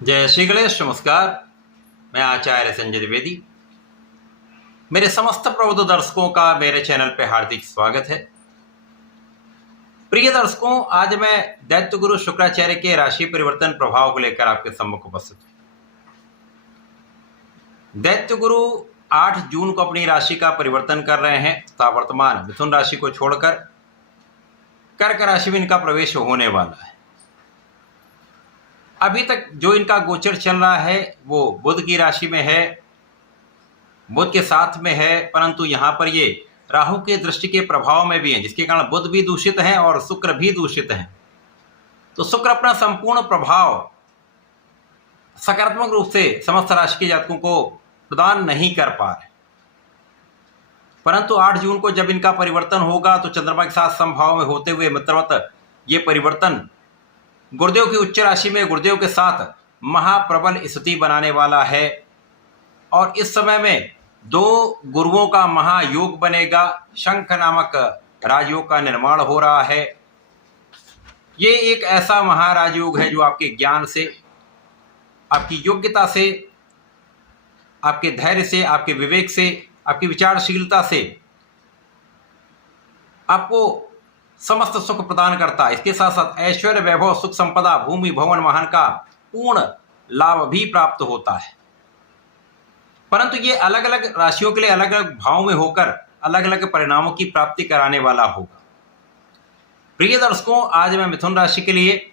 जय श्री गणेश। नमस्कार। मैं आचार्य संजय द्विवेदी। मेरे समस्त प्रबुद्ध दर्शकों का मेरे चैनल पे हार्दिक स्वागत है। प्रिय दर्शकों, आज मैं दैत्य गुरु शुक्राचार्य के राशि परिवर्तन प्रभाव को लेकर आपके सम्मुख उपस्थित हूं। दैत्य गुरु 8 जून को अपनी राशि का परिवर्तन कर रहे हैं तथा वर्तमान मिथुन राशि को छोड़कर कर्क राशि में इनका प्रवेश होने वाला है। अभी तक जो इनका गोचर चल रहा है वो बुध की राशि में है, बुध के साथ में है, परंतु यहाँ पर ये राहु के दृष्टि के प्रभाव में भी है, जिसके कारण बुध भी दूषित है और शुक्र भी दूषित है। तो शुक्र अपना संपूर्ण प्रभाव सकारात्मक रूप से समस्त राशि के जातकों को प्रदान नहीं कर पा रहे, परंतु 8 जून को जब इनका परिवर्तन होगा तो चंद्रमा के साथ समभाव में होते हुए मित्रवत ये परिवर्तन गुरुदेव की उच्च राशि में गुरुदेव के साथ महाप्रबल स्थिति बनाने वाला है और इस समय में 2 गुरुओं का महायोग बनेगा। शंख नामक राजयोग का निर्माण हो रहा है। ये एक ऐसा महाराजयोग है जो आपके ज्ञान से, आपकी योग्यता से, आपके धैर्य से, आपके विवेक से, आपकी विचारशीलता से आपको समस्त सुख प्रदान करता है। इसके साथ साथ ऐश्वर्य, वैभव, सुख, संपदा, भूमि, भवन, वाहन का पूर्ण लाभ भी प्राप्त होता है। परंतु ये अलग अलग राशियों के लिए अलग अलग भाव में होकर अलग अलग परिणामों की प्राप्ति कराने वाला होगा। प्रिय दर्शकों, आज मैं मिथुन राशि के लिए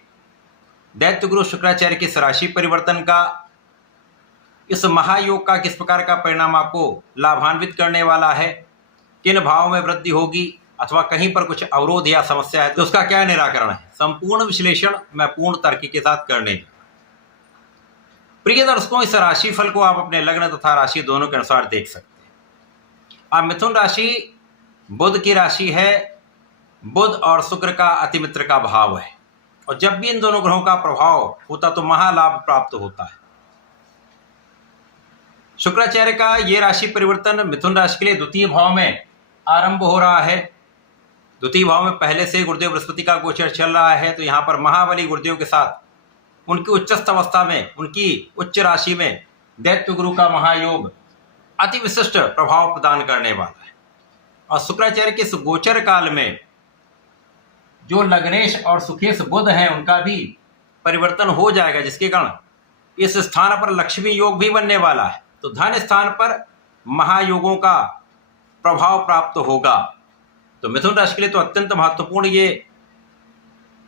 दैत्य गुरु शुक्राचार्य के राशि परिवर्तन का, इस महायोग का किस प्रकार का परिणाम आपको लाभान्वित करने वाला है, किन भाव में वृद्धि होगी अथवा कहीं पर कुछ अवरोध या समस्या है तो उसका क्या निराकरण है, संपूर्ण विश्लेषण मैं पूर्ण तर्क के साथ करने जा। प्रिय दर्शकों, इस राशि फल को आप अपने लग्न तथा राशि दोनों के अनुसार देख सकते हैं। अब मिथुन राशि बुध की राशि है। बुध और शुक्र का अतिमित्र का भाव है और जब भी इन दोनों ग्रहों का प्रभाव होता तो महालाभ प्राप्त होता है। शुक्राचार्य का ये राशि परिवर्तन मिथुन राशि के लिए द्वितीय भाव में आरंभ हो रहा है। द्वितीय भाव में पहले से गुरुदेव बृहस्पति का गोचर चल रहा है, तो यहाँ पर महाबली गुरुदेव के साथ उनकी उच्चस्थ अवस्था में, उनकी उच्च राशि में दैत्य गुरु का महायोग अति विशिष्ट प्रभाव प्रदान करने वाला है। और शुक्राचार्य के इस गोचर काल में जो लग्नेश और सुखेश बुध हैं उनका भी परिवर्तन हो जाएगा, जिसके कारण इस स्थान पर लक्ष्मी योग भी बनने वाला है। तो धन स्थान पर महायोगों का प्रभाव प्राप्त होगा। तो मिथुन राशि के लिए तो अत्यंत महत्वपूर्ण ये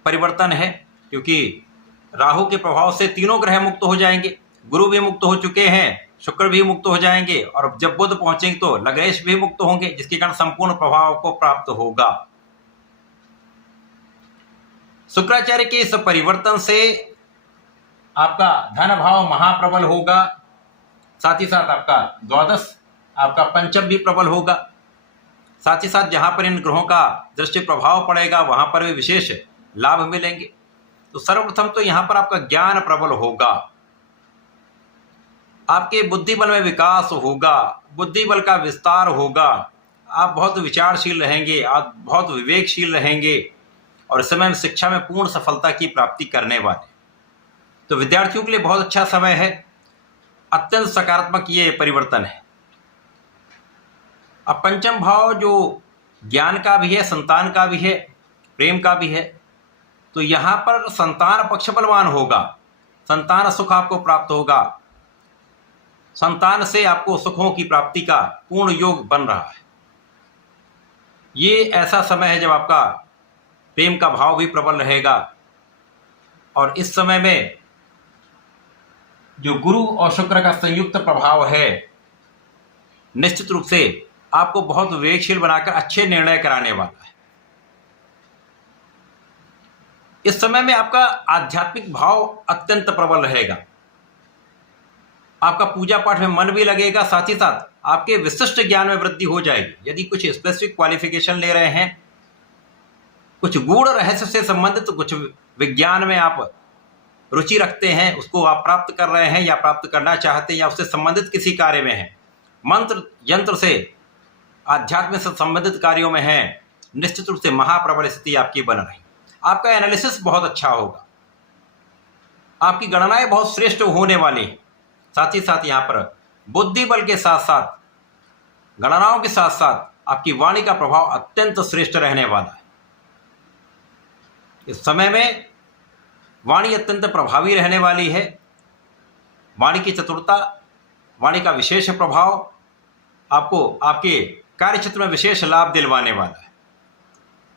परिवर्तन है, क्योंकि राहु के प्रभाव से तीनों ग्रह मुक्त हो जाएंगे। गुरु भी मुक्त हो चुके हैं, शुक्र भी मुक्त हो जाएंगे और जब बुध पहुंचेंगे तो लग्नेश भी मुक्त होंगे, जिसके कारण संपूर्ण प्रभाव को प्राप्त होगा। शुक्राचार्य के इस परिवर्तन से आपका धन भाव महाप्रबल होगा, साथ ही साथ आपका द्वादश, आपका पंचम भी प्रबल होगा। साथ ही साथ जहां पर इन ग्रहों का दृष्टि प्रभाव पड़ेगा वहां पर भी विशेष लाभ मिलेंगे। तो सर्वप्रथम तो यहां पर आपका ज्ञान प्रबल होगा, आपके बुद्धि बल में विकास होगा, बुद्धि बल का विस्तार होगा, आप बहुत विचारशील रहेंगे, आप बहुत विवेकशील रहेंगे और इस समय में शिक्षा में पूर्ण सफलता की प्राप्ति करने वाले। तो विद्यार्थियों के लिए बहुत अच्छा समय है, अत्यंत सकारात्मक ये परिवर्तन है। अब पंचम भाव जो ज्ञान का भी है, संतान का भी है, प्रेम का भी है, तो यहाँ पर संतान पक्ष बलवान होगा, संतान सुख आपको प्राप्त होगा, संतान से आपको सुखों की प्राप्ति का पूर्ण योग बन रहा है। ये ऐसा समय है जब आपका प्रेम का भाव भी प्रबल रहेगा और इस समय में जो गुरु और शुक्र का संयुक्त प्रभाव है निश्चित रूप से आपको बहुत विवेकशील बनाकर अच्छे निर्णय कराने वाला है। इस समय में आपका आध्यात्मिक भाव अत्यंत प्रबल रहेगा, आपका पूजा पाठ में मन भी लगेगा, साथ ही साथ आपके विशिष्ट ज्ञान में वृद्धि हो जाएगी। यदि कुछ स्पेसिफिक क्वालिफिकेशन ले रहे हैं, कुछ गूढ़ रहस्य से संबंधित तो कुछ विज्ञान में आप रुचि रखते हैं, उसको आप प्राप्त कर रहे हैं या प्राप्त करना चाहते हैं या उससे संबंधित किसी कार्य में हैं, मंत्र यंत्र से आध्यात्म से संबंधित कार्यों में हैं, निश्चित रूप से महाप्रबल स्थिति आपकी बन रही। आपका एनालिसिस बहुत अच्छा होगा, आपकी गणनाएं बहुत श्रेष्ठ होने वाली हैं। साथ ही साथ यहाँ पर बुद्धि बल के साथ साथ गणनाओं के साथ साथ आपकी वाणी का प्रभाव अत्यंत श्रेष्ठ रहने वाला है। इस समय में वाणी अत्यंत प्रभावी रहने वाली है। वाणी की चतुरता, वाणी का विशेष प्रभाव आपको आपके कार्यक्षेत्र में विशेष लाभ दिलवाने वाला है।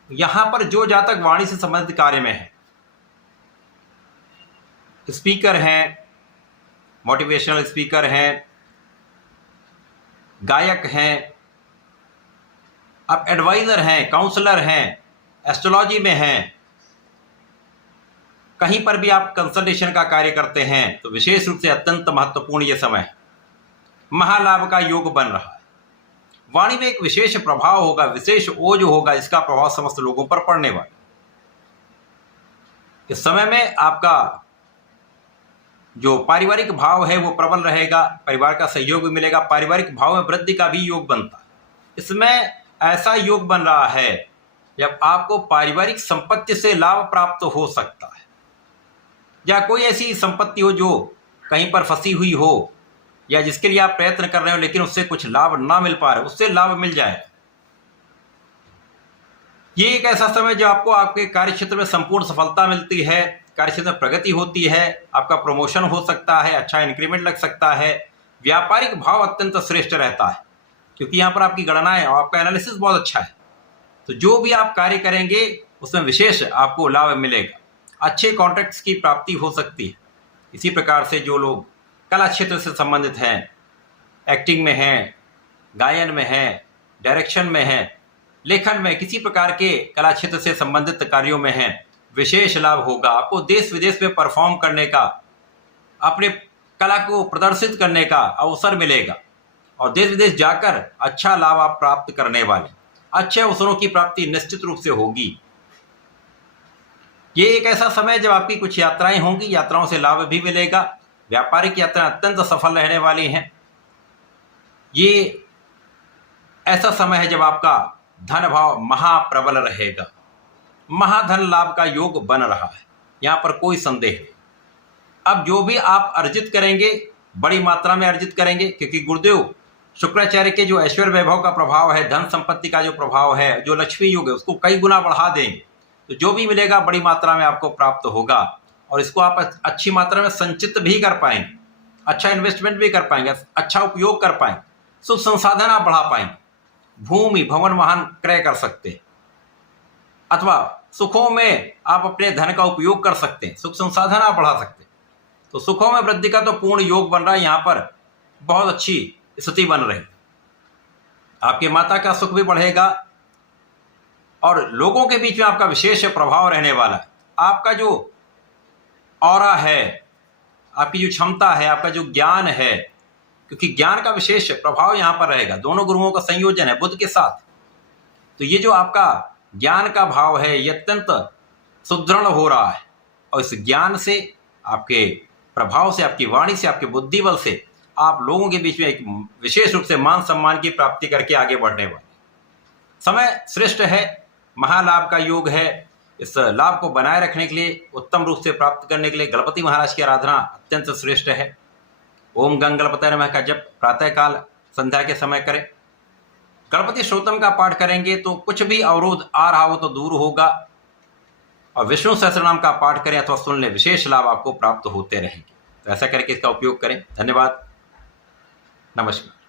यहां पर जो जातक वाणी से संबंधित कार्य में है, स्पीकर हैं, मोटिवेशनल स्पीकर हैं, गायक हैं, आप एडवाइजर हैं, काउंसलर हैं, एस्ट्रोलॉजी में हैं, कहीं पर भी आप कंसल्टेशन का कार्य करते हैं, तो विशेष रूप से अत्यंत महत्वपूर्ण ये समय है। महालाभ का योग बन रहा है। वाणी में एक विशेष प्रभाव होगा, विशेष ओज होगा, इसका प्रभाव समस्त लोगों पर पड़ने वाला। इस समय में आपका जो पारिवारिक भाव है वो प्रबल रहेगा, परिवार का सहयोग भी मिलेगा, पारिवारिक भाव में वृद्धि का भी योग बनता है। इसमें ऐसा योग बन रहा है जब आपको पारिवारिक संपत्ति से लाभ प्राप्त हो सकता है, या कोई ऐसी संपत्ति हो जो कहीं पर फंसी हुई हो, या जिसके लिए आप प्रयत्न कर रहे हो लेकिन उससे कुछ लाभ ना मिल पा रहे, उससे लाभ मिल जाए। ये एक ऐसा समय जो आपको आपके कार्यक्षेत्र में संपूर्ण सफलता मिलती है, कार्यक्षेत्र में प्रगति होती है, आपका प्रमोशन हो सकता है, अच्छा इंक्रीमेंट लग सकता है, व्यापारिक भाव अत्यंत श्रेष्ठ रहता है, क्योंकि यहाँ पर आपकी गणनाएं और आपका एनालिसिस बहुत अच्छा है। तो जो भी आप कार्य करेंगे उसमें विशेष आपको लाभ मिलेगा, अच्छे कॉन्ट्रैक्ट्स की प्राप्ति हो सकती है। इसी प्रकार से जो लोग कला क्षेत्र से संबंधित हैं, एक्टिंग में हैं, गायन में हैं, डायरेक्शन में हैं, लेखन में, किसी प्रकार के कला क्षेत्र से संबंधित कार्यों में हैं, विशेष लाभ होगा। आपको देश विदेश में परफॉर्म करने का, अपने कला को प्रदर्शित करने का अवसर मिलेगा और देश विदेश जाकर अच्छा लाभ आप प्राप्त करने वाले, अच्छे अवसरों की प्राप्ति निश्चित रूप से होगी। ये एक ऐसा समय जब आपकी कुछ यात्राएं होंगी, यात्राओं से लाभ भी मिलेगा, व्यापारिक यात्रा अत्यंत सफल रहने वाली हैं। ये ऐसा समय है जब आपका धन भाव महाप्रबल रहेगा, महाधन लाभ का योग बन रहा है, यहाँ पर कोई संदेह नहीं। अब जो भी आप अर्जित करेंगे बड़ी मात्रा में अर्जित करेंगे, क्योंकि गुरुदेव शुक्राचार्य के जो ऐश्वर्य वैभव का प्रभाव है, धन संपत्ति का जो प्रभाव है, जो लक्ष्मी योग है, उसको कई गुना बढ़ा देंगे। तो जो भी मिलेगा बड़ी मात्रा में आपको प्राप्त होगा और इसको आप अच्छी मात्रा में संचित भी कर पाएंगे, अच्छा इन्वेस्टमेंट भी कर पाएंगे, अच्छा उपयोग कर पाएंगे, सुख संसाधन आप बढ़ा पाएंगे, भूमि भवन वाहन क्रय कर सकते हैं, अथवा सुखों में आप अपने धन का उपयोग कर सकते हैं, सुख संसाधन आप बढ़ा सकते हैं। तो सुखों में वृद्धि का तो पूर्ण योग बन रहा है, यहाँ पर बहुत अच्छी स्थिति बन रही। आपके माता का सुख भी बढ़ेगा और लोगों के बीच में आपका विशेष प्रभाव रहने वाला है। आपका जो ऑरा है, आपकी जो क्षमता है, आपका जो ज्ञान है, क्योंकि ज्ञान का विशेष प्रभाव यहाँ पर रहेगा, दोनों गुरुओं का संयोजन है बुध के साथ। तो ये जो आपका ज्ञान का भाव है ये अत्यंत सुदृढ़ हो रहा है और इस ज्ञान से, आपके प्रभाव से, आपकी वाणी से, आपके बुद्धि बल से आप लोगों के बीच में एक विशेष रूप से मान सम्मान की प्राप्ति करके आगे बढ़ने वाले। समय श्रेष्ठ है, महालाभ का योग है। इस लाभ को बनाए रखने के लिए, उत्तम रूप से प्राप्त करने के लिए गणपति महाराज की आराधना अत्यंत श्रेष्ठ है। ओम गंग गणपतये नमः का जप प्रातःकाल संध्या के समय करें। गणपति स्तोत्रम का पाठ करेंगे तो कुछ भी अवरोध आ रहा हो तो दूर होगा, और विष्णु सहस्त्रनाम का पाठ करें अथवा सुन लें, विशेष लाभ आपको प्राप्त होते रहेंगे। तो ऐसा करके इसका उपयोग करें। धन्यवाद, नमस्कार।